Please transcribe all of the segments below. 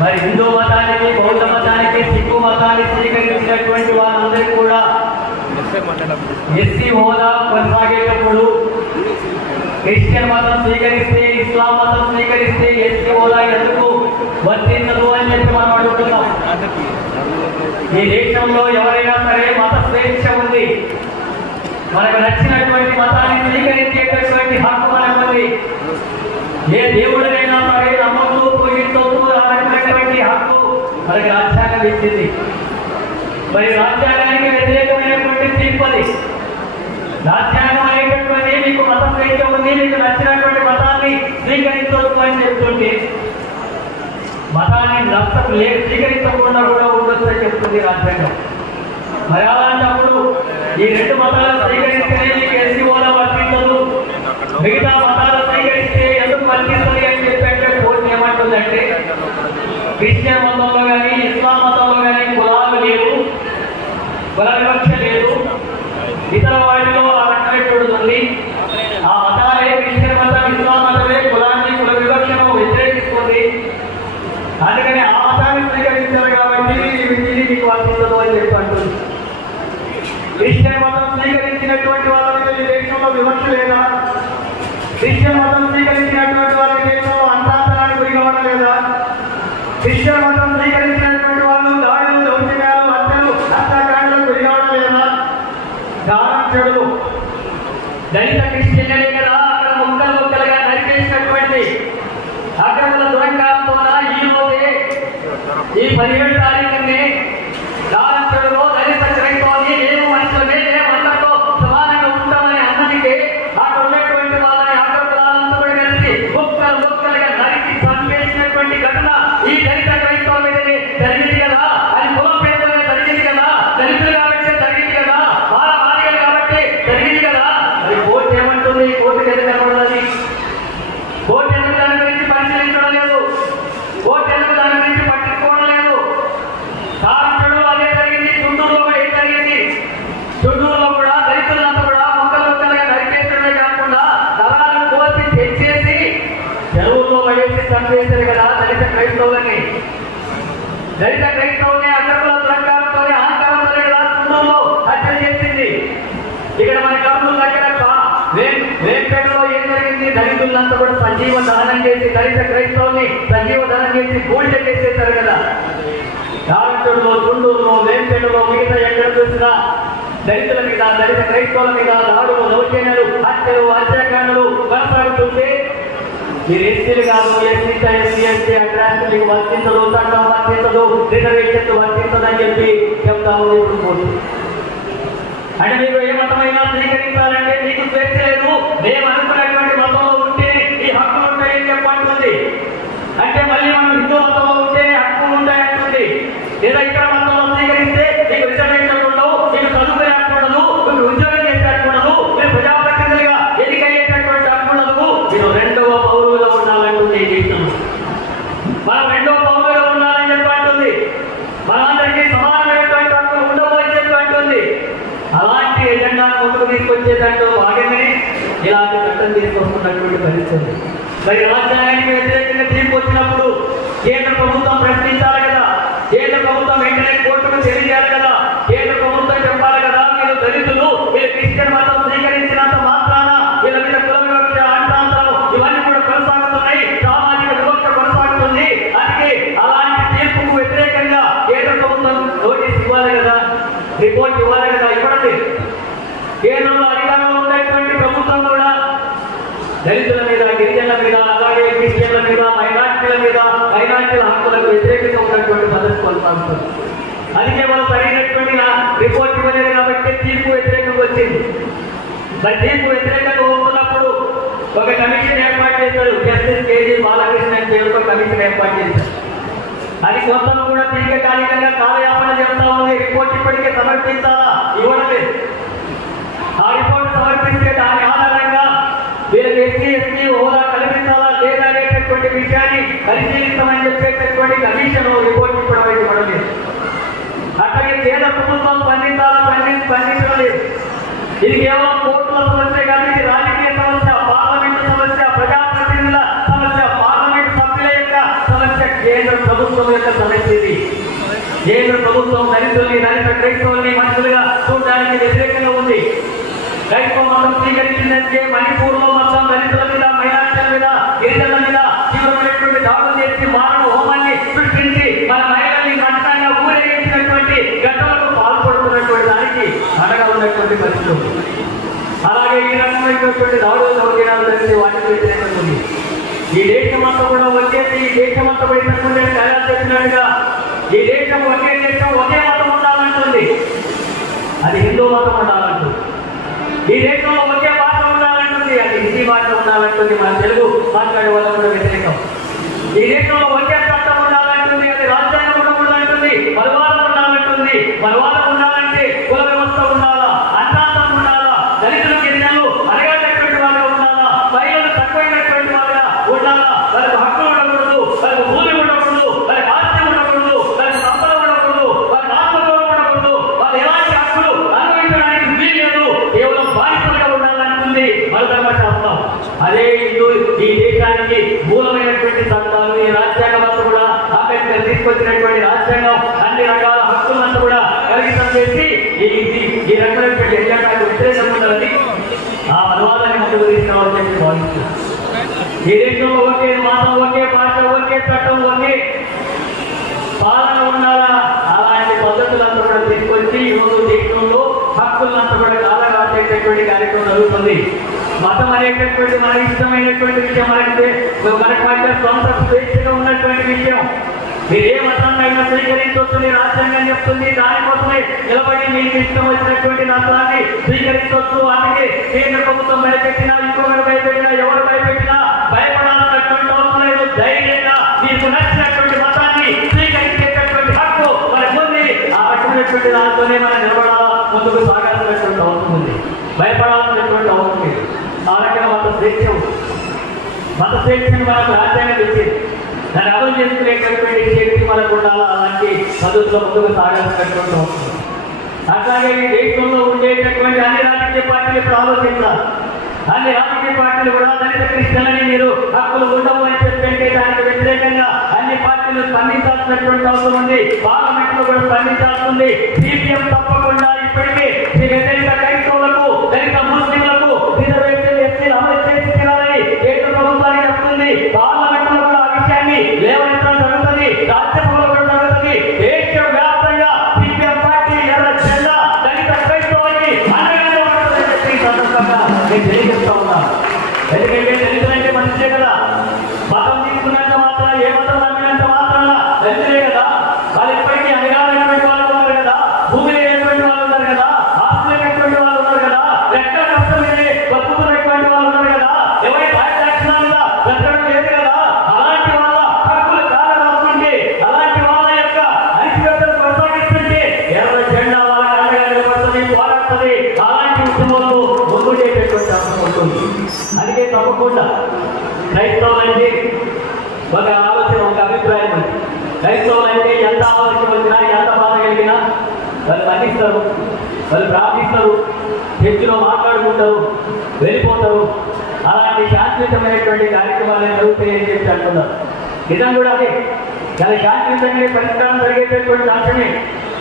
మరి హిందూ మతానికి, బౌద్ధ మతానికి, సిక్కు మతాన్ని స్వీకరించినటువంటి వాళ్ళందరికీ కూడా ఎస్సీ హోదా కొనసాగేటప్పుడు క్రిస్టియన్ మతం స్వీకరిస్తే, ఇస్లాం మతం స్వీకరిస్తే ఎస్సీ హోదా ఎందుకు వర్తించదు అని చెప్పి మనం అడుగుతున్నాం. ఈ దేశంలో ఎవరైనా సరే మత స్వేచ్ఛ ఉంది. మనకు నచ్చినటువంటి మతాన్ని స్వీకరించేటటువంటి హక్కు మనకు ఉంది. ఏ దేవుడినైనా సరే నమ్మకు, పూజించవచ్చు అనేటువంటి హక్కు మనకి రాజ్యాంగం ఇచ్చింది. మరి రాజ్యాంగానికి వ్యతిరేకమైనటువంటి తీర్పది. రాజ్యాంగం అనేటటువంటి మీకు మత స్వేచ్ఛ ఉంది, మీకు నచ్చినటువంటి మతాన్ని స్వీకరించవచ్చు అని చెప్తుంటే మతాన్ని స్వీకరించకుండా కూడా ఉండొచ్చు అని చెప్తుంది రాజ్యాంగం. మరి అలాంటప్పుడు ఈ రెండు మతాలను స్వీకరిస్తేనే మీకు ఎస్సీ హోదా వర్తించదు, మిగతా మతాలు స్వీకరిస్తే ఎందుకు వర్తిస్తుంది అని చెప్పే కోర్టు ఏమంటుందంటే క్రిస్టియన్ మతంలో కానీ, ఇస్లాం మతంలో కానీ కులాలు లేవు, కుల వివక్ష లేదు, ఇతర వాటిలో ఆ రకమైనటువంటి ఉంది. ఆ మతాలే, క్రిస్టియన్ మతం, ఇస్లాం మతమే కులాన్ని, కుల వివక్షను వ్యతిరేకిస్తుంది. అందుకని ఆ మతాన్ని స్వీకరించారు కాబట్టి ఇది మీకు వర్తించదు అని చెప్పి అంటుంది. క్రిస్టియన్ మతం స్వీకరించినటువంటి వాళ్ళ మీద ఈ దేశంలో వివక్ష లేదా? క్రిస్టియన్ మతం స్వీకరించినటువంటి వాళ్ళ దేశంలో అంతాంతరానికి గురి కావడం లేదా? క్రిస్టియన్ మతం స్వీకరించినటువంటి వాళ్ళు దాడులు, దౌర్జన్యాలు, హత్యలు, హత్యాకాండలకు గురి కావడం లేదా? దానం చెడులు దళిత క్రిస్టియన్లే కదా అక్కడ ముక్కలుగా నరికేసినటువంటి అక్రముల దురంగాలతో ఈ రోజే ఈ 17 తారీఖుని దానం చెడులో దళిత క్రైస్తవుని మేము మనుషులమే, మేము అందరితో సమానంగా ఉంటామని అన్నదికే అక్కడ ఉన్నటువంటి వాళ్ళని అగ్రకులాలంతా కూడా కలిసి ముక్కలుగా నరికి చంపేసినటువంటి ఘటన ఈ దళిత క్రైస్తవుల మీదనే జరిగింది కదా. అది కులం పేదలే జరిగింది కదా, దళితులు కాబట్టి జరిగింది కదా, మాదిగలు కాబట్టి జరిగింది కదా. అది కోర్టు ఏమంటుంది? కోర్టుకి ఎందుకు కనబడాలి? కోర్టు ఎందుకు దాని గురించి పరిశీలించడం లేదు? కోర్టు ఎందుకు దాని గురించి పట్టించుకోవడం లేదు? సాక్షుడు అదే జరిగింది. చుట్టూరులో కూడా ఏం జరిగింది? చుట్టూరులో కూడా దళితులంతా కూడా ముక్కలుగా నరికేసడమే కాకుండా దళాలను కోసి తెచ్చేసి చెరువుల్లో పడేసి చంపేశారు కదా దళిత క్రైస్తవులని. దళిత క్రైస్తవుని అగ్రకుల దురంగాలతో, అహంకారంతో కదా చుట్టూరులో హత్య చేసింది. ఇక్కడ మన కర్నూలు దగ్గర వేంపేటలో ఏం జరిగింది? దళితులంతా కూడా సజీవ దహనం చేసి, దళిత క్రైస్తవుని సజీవ దహనం చేసి బూడిద చేసేశారు కదా. రావణుడిలో, గుంటూరులో, వేంపేటలో, మిగతా ఎక్కడ చూసినా దళితుల మీద, దళిత క్రైస్తవుల మీద దాడులు, దౌర్జన్యాలు, హత్యలు, హత్యాకాండలు కొనసాగుతుంటే మీరు ఎస్సీలు కాదు, ఎస్సీ అగ్రాంటి మీకు వర్తించదు, చట్టం వర్తించదు, రిజర్వేషన్ వర్తించదు అని చెప్పి చెప్తా ఉంది. అంటే మీరు ఏ మతమైనా స్వీకరించాలంటే మీకు స్వేచ్ఛ లేదు, మేము అనుకున్నటువంటి మతంలో ఉంటే ఈ హక్కులు ఉంటాయని చెప్పంటుంది. అంటే మళ్ళీ మనం హిందూ మతంలో ఉంటేనే హక్కులు ఉంటాయంటుంది. లేదా ఇతర మతంలో స్వీకరిస్తే మీకు రిజర్వేషన్ ఉండవు, మీకు చదువుకునే హక్కు ఉండదు, మీకు ఉద్యోగం చేసే హక్కు ఉండదు, మీరు ప్రజాప్రతినిధులుగా ఎన్నికయ్యేటటువంటి హక్కు ఉండదు. మీరు రెండవ పౌరులుగా ఉండాలంటుంది ఈ దేశం. మనం రెండవ పౌరులుగా ఉండాలని చెప్పంటుంది. మనందరికీ సమానమైనటువంటి హక్కులు ఉండవు అని చెప్పంటుంది. అలాంటి ఎజెండా ముందుకు తీసుకొచ్చేటట్టు భాగమే ఇలాంటి చట్టం తీసుకొస్తున్నటువంటి పరిస్థితి. మరి రాజ్యాంగానికి వ్యతిరేకంగా తీర్పు వచ్చినప్పుడు కేంద్ర ప్రభుత్వం ప్రశ్నించాలి కదా, కేంద్ర ప్రభుత్వం వెంటనే కోర్టుకు తెలియజేయాలి కదా, కేంద్ర ప్రభుత్వం చెప్పాలి కదా మీరు దళితులు, మీరు క్రిస్టియన్ మతం స్వీకరించినంత మాత్రాన వీళ్ళ మీద కుల వివక్ష, అంటాంతరం ఇవన్నీ కూడా కొనసాగుతున్నాయి, సామాజిక వివక్ష కొనసాగుతుంది. అందుకే అలాంటి తీర్పుకు వ్యతిరేకంగా కేంద్ర ప్రభుత్వం నోటీస్ ఇవ్వాలి కదా, రిపోర్ట్ ఇవ్వాలి కదా. ఇవ్వండి. కేంద్రంలో అధికారంలో ఉన్నటువంటి ప్రభుత్వం కూడా దళితుల మీద, గిరిజనుల మీద, అలాగే క్రిస్టియన్ల మీద, మైనార్టీల హక్కులకు వ్యతిరేకంగా ఉన్నటువంటి పద్ధతి కొనసాగుతుంది. అందుకే మనం సరైనటువంటి రిపోర్ట్ ఇవ్వలేదు కాబట్టి తీర్పు వ్యతిరేకంగా వచ్చింది. మరి తీర్పు వ్యతిరేకంగా ఉంటున్నప్పుడు ఒక కమిషన్ ఏర్పాటు చేశారు. జస్టిస్ కేజీ బాలకృష్ణ అని పేరుతో కమిషన్ ఏర్పాటు చేశారు. అది మొత్తం కూడా దీర్ఘకాలికంగా కాలయాపన చేస్తా ఉంది. రిపోర్ట్ ఇప్పటికే సమర్పించాలా? ఇవ్వడం లేదు. ఆ రిపోర్ట్ సమర్పిస్తే దాని ఆధారంగా వీళ్ళకి ఎస్సీ హోదా కల్పించాలా లేదా అనేటటువంటి విషయాన్ని పరిశీలిస్తామని చెప్పేటటువంటి కమిషన్ రిపోర్ట్ ఇవ్వడం లేదు. అట్లాగే కేంద్ర ప్రభుత్వం స్పందించడం లేదు. ఇది కేవలం కోర్టుల సమస్య కాదు, ఇది రాజకీయ సమస్య, పార్లమెంటు సమస్య, ప్రజాప్రతినిధుల సమస్య, పార్లమెంటు సభ్యుల యొక్క సమస్య. కేంద్ర ప్రభుత్వం యొక్క సమస్య ఇది. కేంద్ర ప్రభుత్వం దళితుల్ని, దళిత క్రైస్తవుల్ని మనుషులుగా చూడడానికి వ్యతిరేకంగా ఉంది. క్రైస్తవ మతం స్వీకరించిందంటే మణిపూర్లో మొత్తం దళితుల మీద, మైనార్టీల మీద, గిరిజనుల మీద తీవ్రమైనటువంటి దాడులు చేసి మానవ హోమాన్ని సృష్టించి మన మహిళల్ని కష్టంగా ఊరేగించినటువంటి ఘటనలకు పాల్పడుతున్నటువంటి దానికి అండగా ఉన్నటువంటి పరిస్థితులు. అలాగే ఈ రకమైనటువంటి దాడులు దౌర్జన్యాలు జరిగితే వాటికి వ్యతిరేకంగా ఉంది. ఈ దేశమంతా కూడా వచ్చేసి ఈ దేశమంతా పడినటువంటి తయారు చెప్పినట్టుగా ఈ దేశం ఒకే దేశం, ఒకే మతం ఉండాలంటుంది. అది హిందూ మతం ఉండాలంటుంది. ఈ దేశంలో ఒకే భాష ఉండాలంటుంది. అది హిందీ భాష ఉండాలంటుంది. మన తెలుగు మాట్లాడే వాళ్ళ కూడా వ్యతిరేకం. ఈ దేశంలో ఒకే చట్టం ఉండాలంటుంది. అది రాజ్యాంగం కూడా ఉండాలంటుంది. మనువాదం ఉండాలంటుంది. మనువాదం ఉండాలంటే కుల వ్యవస్థ ఉండాలా, అంతాంతం ఉండాలా, దళితులు, గిరిజనులు అడగాల్సినటువంటి వాళ్ళగా ఉండాలా, మహిళలు తక్కువైనటువంటి వాళ్ళగా ఉండాలా, వాళ్ళకు హక్కులు ఉండకూడదు, వాళ్ళకు భూమి ఉండకూడదు, వాళ్ళకి ఆస్తి ఉండకూడదు, వాళ్ళకి సంపద ఉండకూడదు, వాళ్ళకి ఆత్మగౌరవం ఉండకూడదు, వాళ్ళు ఎలాంటి హక్కులు అనుభవించడానికి వీలు కేవలం బానిసలుగా ఉండాలనుకుంది మన ధర్మశాస్త్రం. అదే ఈ దేశానికి మూలమైనటువంటి చట్టాలు, ఈ రాజ్యాంగం కూడా అంబేద్కర్ తీసుకొచ్చినటువంటి రాజ్యాంగం అన్ని రకాల హక్కులంతా కూడా కలిగితం చేసి ఈ రకమైనటువంటి ఎజెండాకు వ్యతిరేకంగా ఉండాలని ఆ అనువాదాన్ని ముందుకు తీసుకురావాలని చెప్పి భావిస్తున్నాం. ఈ దేశంలో ఒకే మతం, ఒకే భాష, ఒకే చట్టం, ఒకే పాలన ఉండాలా. అలాంటి పద్ధతులంతా కూడా తీసుకొచ్చి ఈరోజు దేశంలో హక్కులంతా కూడా కాలరాసేటటువంటి కార్యక్రమం జరుగుతుంది. మతం అనేటటువంటి మన ఇష్టమైనటువంటి విషయం, మనకు మధ్య సొంత స్వేచ్ఛగా ఉన్నటువంటి విషయం. మీరు ఏ మతాన్ని అయినా స్వీకరించవచ్చు, రాజ్యాంగం చెప్తుంది. దానికోసమే నిలబడి మీకు ఇష్టం వచ్చినటువంటి మతాన్ని స్వీకరించవచ్చు. అందుకే కేంద్ర ప్రభుత్వం భయపెట్టినా, ఇంకొకరు భయపెట్టినా, ఎవరు భయపెట్టినా భయపడాలన్నటువంటి అవసరం లేదు. ధైర్యంగా మీకు నచ్చినటువంటి మతాన్ని స్వీకరించేటటువంటి హక్కు మనకు ఉంది. ఆ రకమైనటువంటి దాంతోనే మనం నిలబడాలా, ముందుకు సాగాల్సినటువంటి అవసరం ఉంది. భయపడాల్సినటువంటి అవసరం లేదు. ఆ రకంగా మత స్వేచ్ఛను మనకు రాజ్యాంగం ఇచ్చింది. దాన్ని అమలు చేసుకునేటటువంటి శక్తి మనకు ఉండాలా. అలాంటి పద్ధతిలో ముందుకు సాగాల్సినటువంటి అవసరం. అట్లాగే ఈ దేశంలో ఉండేటటువంటి అన్ని రాజకీయ పార్టీలు ఇప్పుడు ఆలోచించాలి. అన్ని రాజకీయ పార్టీలు కూడా దళిత క్రిస్టియన్లని మీరు హక్కులు ఉండవు అని చెప్పంటే దానికి వ్యతిరేకంగా అన్ని పార్టీలు స్పందించాల్సినటువంటి అవసరం ఉంది. పార్లమెంట్ లో కూడా స్పందించాల్సి ఉంది. సిపిఎం తప్పకుండా ఇప్పటికే వ్యతిరేక క్రైస్తవులకు, దళిత ముస్లింలకు రిజర్వేషన్ ఎస్సీలు అమలు చేసి తీరాలని కేంద్ర ప్రభుత్వానికి చెప్తుంది. పార్లమెంట్ లో కూడా ఆ విషయాన్ని లేవనెత్తడం జరుగుతుంది. రాజ్యసభలో కూడా జరుగుతుంది. దేశవ్యాప్తంగా సిపిఎం పార్టీ ఎర్ర జెండా దళిత క్రైస్తవులకి అండగా ఉంటుందని చెప్పి ఈ సందర్భంగా నేను తెలియజేస్తా ఉన్నాను. ఎందుకంటే దళితులంటే మంచిదే కదా. మతం తీసుకున్నంత మాత్రం, ఏ మతం నమ్మినంత మాత్రాన దళితులే కదా. వాళ్ళు ఇప్పటికీ అనగానటువంటి వాళ్ళు ఉన్నారు కదా, భూమి లేనటువంటి వాళ్ళు ఉన్నారు కదా, ఆస్తి లేనటువంటి వాళ్ళు ఉన్నారు కదా, ఎక్కడ కష్టం మీదే బతుకుతున్నటువంటి వాళ్ళు ఉన్నారు కదా, ఎవరి రాజ్యాంగంగా బ్రతకడం లేదు కదా. అలాంటి వాళ్ళ హక్కులు కాలరాస్తుంటే, అలాంటి వాళ్ళ యొక్క అణిచివేతను కొనసాగిస్తుంటే ఎర్ర జెండా వాళ్ళ అండగా నిలబడుతుంది, పోరాడుతుంది. అలాంటి ఉద్యమంలో ముందు చేసేటువంటి అవసరం ఉంటుంది. అందుకే తప్పకుండా క్రైస్తవులంటే ఒక ఆలోచన, ఒక అభిప్రాయం ఉంది. క్రైస్తవులంటే ఎంత ఆలోచన వచ్చినా, ఎంత బాధ కలిగినా వాళ్ళు మన్నిస్తారు, వాళ్ళు ప్రార్థిస్తారు, చర్చిలో మాట్లాడుకుంటారు, వెళ్ళిపోతారు. అలాంటి శాంతియుతమైనటువంటి కార్యక్రమాలు జరుగుతాయని చెప్పి అంటున్నారు. నిజం కూడా అదే. చాలా శాంతియుతంగా పరిష్కారం జరిగేటటువంటి అంశమే.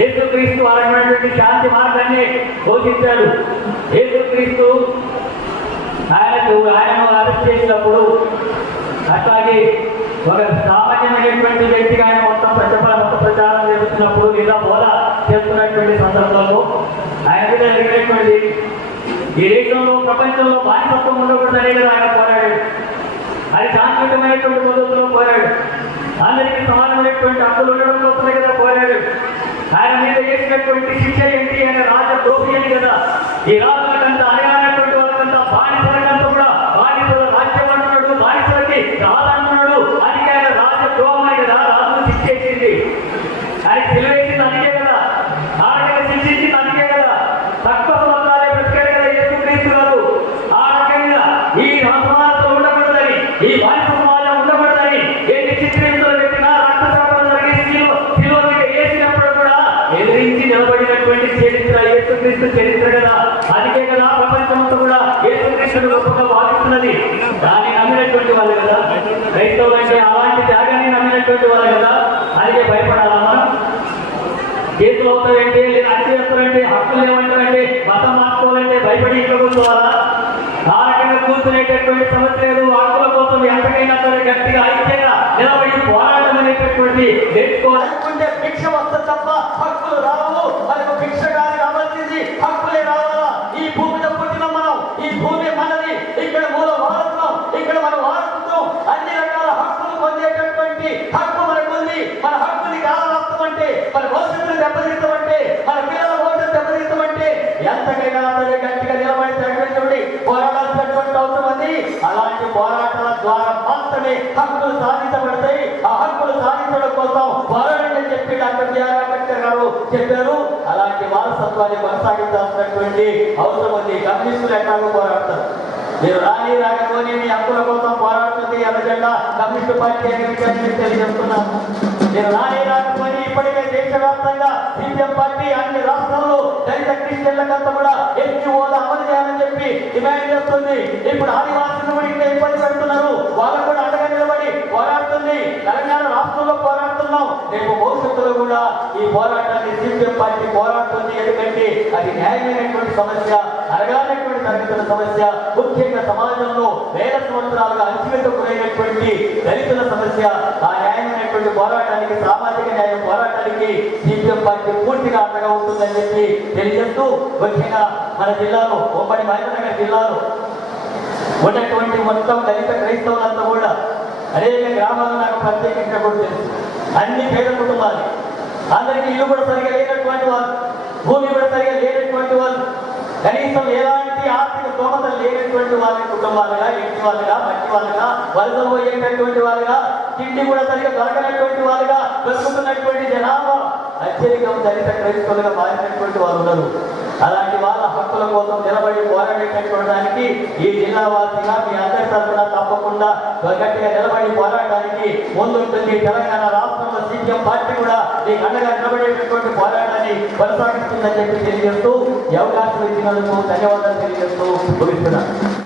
యేసుక్రీస్తు వారైనటువంటి శాంతి మార్గాన్ని బోధించాడు. యేసుక్రీస్తు ఆయనను అరెస్ట్ చేసినప్పుడు, అట్లాగే ఒక సామాన్యమైనటువంటి వ్యక్తిగా ఆయన మొత్తం మత ప్రచారం చేస్తున్నప్పుడు, లేదా బోధ చేస్తున్నటువంటి సందర్భంలో ఆయన మీద జరిగినటువంటి ఈ దేశంలో, ప్రపంచంలో బానిసత్వం ఉండకూడదనే కదా ఆయన పోరాడాడు. అది శాంతియుతమైనటువంటి పద్ధతిలో పోరాడు. అందరికీ సమానమైనటువంటి హక్కులు ఉండడం కోసమే కదా పోరాడు. ఆయన మీద చేసినటువంటి శిక్ష ఏంటి? ఆయన రాజద్రోహి అని కదా. ఈ రాజులకంతా, అనగానటువంటి వాళ్ళకంతా, బానిసలకంతా కూడా బానిసల రాజ్యం అంటున్నాడు, బానిసలకి రాజంటున్నాడు. అందుకే ఆయన రాజద్రోహమే కదా. రాజును శిక్షేసింది, ఆయన తెలివేసింది అందుకే కదా. ఆడగా శిక్షించింది అందుకే కదా. తక్కువ సంవత్సరాలే బ్రతికాడు కదా యేసుక్రీస్తు గారు. ఆ రకంగా ఈ సమాజంలో ఉండకూడదని, ఈ బానిస సమాజం ఉండకూడదని ఎన్ని చిత్రింతలు పెట్టినా, రక్తస్రావం జరిగి శిలువ మీద వేసినప్పుడు కూడా ఎదిరించి నిలబడినటువంటి చరిత్ర యేసుక్రీస్తు చరిత్ర కదా. అందుకే చేసినటువంటి వాళ్ళు కదా, అందుకే భయపడాలా మనం? కేసులు అవుతాయంటే లేదా అన్ని చేస్తారంటే హక్కులు ఏమంటారంటే మతం మార్చుకోవాలంటే భయపడి ఇంట్లో కూర్చోవాలా? ఆ రకంగా కూర్చునేటటువంటి సమస్య లేదు. హక్కుల కోసం ఎంతకైనా సరే గట్టిగా ఐక్యంగా నిలబడి పోరాటం అనేటటువంటి నేర్చుకోవాలనుకుంటే భిక్ష వస్తే తప్ప హక్కులు రావు. మనకు భిక్ష కాదు కావాల్సింది హక్కులే రావాలా. ఈ భూమిలో పుట్టిన మనం, ఈ భూమి మనది, ఇక్కడ మూల వాడుతున్నాం, ఇక్కడ మనం వాడుతున్నాం. అన్ని రకాల హక్కులు పొందేటటువంటి హక్కు మనకు ఉంది. మన హక్కుని కాలరాస్తామంటే, మన భవిష్యత్తును దెబ్బతీస్తామంటే, మన పిల్లల భవిష్యత్తు దెబ్బతీస్తామంటే ఎంతకైనా సరే గట్టిగా నిలబడి తగ్గించండి పోరాడాల్సినటువంటి అవసరం ఉంది. అలాంటి పోరాటాల ద్వారా మాత్రమే హక్కులు సాధించబడతాయి. ఆ హక్కులు సాధించడం కోసం పోరాడండి అని చెప్పి డాక్టర్ బిఆర్ అంబేద్కర్ గారు చెప్పారు. అలాంటి వారసత్వాన్ని కొనసాగించాల్సినటువంటి అవసరం ఉంది. కమ్యూనిస్టులు ఎట్లాగో పోరాడతారు. మీరు రాకపోని మీ హక్కుల కోసం పోరాడుతుంది ఎర్రజెండా కమ్యూనిస్టు పార్టీ అని తెలియజేస్తున్నాను. మీరు రాకపోని ఇప్పటికే దేశవ్యాప్తంగా సిపిఎం పార్టీ అన్ని రాష్ట్రాల్లో దళిత క్రిస్టియన్లకంతా కూడా ఎస్టీ హోదా అమలు చేయాలని చెప్పి డిమాండ్ చేస్తుంది. ఇప్పుడు ఆదివాసులు కూడా ఇంకా ఇబ్బంది పెడుతున్నారు. వాళ్ళు కూడా అండగా నిలబడి పోరాడుతుంది. తెలంగాణ రాష్ట్రంలో పోరాడుతున్నాం. రేపు భవిష్యత్తులో కూడా ఈ పోరాటాన్ని సిపిఎం పార్టీ పోరాడుతుంది. ఎందుకంటే అది న్యాయమైనటువంటి సమస్య, అడగాలనేటువంటి తరగతుల సమస్య, ముఖ్యంగా సమాజంలో వేల సంవత్సరాలుగా అణచివేతకులైనటువంటి దళితుల సమస్య. ఆ న్యాయమైనటువంటి పోరాటానికి, సామాజిక న్యాయం పోరాటానికి సిపిఎం పార్టీ పూర్తిగా అండగా ఉంటుందని చెప్పి తెలియజేస్తూ, ముఖ్యంగా మన జిల్లాలో ఉమ్మడి మహబూబ్నగర్ జిల్లాలో ఉన్నటువంటి మొత్తం దళిత క్రైస్తవులంతా కూడా అనేక గ్రామాల్లో నాకు ప్రత్యేకంగా కూడా తెలుసు. అన్ని పేద కుటుంబాలు, అందరికీ ఇల్లు కూడా సరిగా లేనటువంటి వాళ్ళు, భూమి కూడా సరిగా లేనటువంటి వాళ్ళు, కనీసం ఎలాంటి ఆర్థిక స్తోమత లేనటువంటి వాళ్ళ కుటుంబాలుగా, ఇంటి వాళ్ళుగా, మట్టి వాళ్ళుగా, వలస పోయేటటువంటి వాళ్ళుగా, తిండి కూడా సరిగా దొరకనటువంటి వాళ్ళుగా దొరుకుతున్నటువంటి జనాభా అత్యధికం దళిత క్రైస్తవులుగా మారినటువంటి వాళ్ళు ఉన్నారు. అలాంటి వాళ్ళ హక్కుల కోసం నిలబడి పోరాడేటటువంటి ఈ జిల్లా వాసిగా మీ అందరి తరఫున తప్పకుండా గట్టిగా నిలబడి పోరాటానికి ముందుంటుంది. తెలంగాణ రాష్ట్రంలో సిపిఎం పార్టీ కూడా మీకు అండగా నిలబడేటటువంటి పోరాటాన్ని కొనసాగిస్తుందని చెప్పి తెలియజేస్తూ, ఈ అవకాశం ఇచ్చినందుకు ధన్యవాదాలు తెలియజేస్తూ ముగిస్తున్నాను.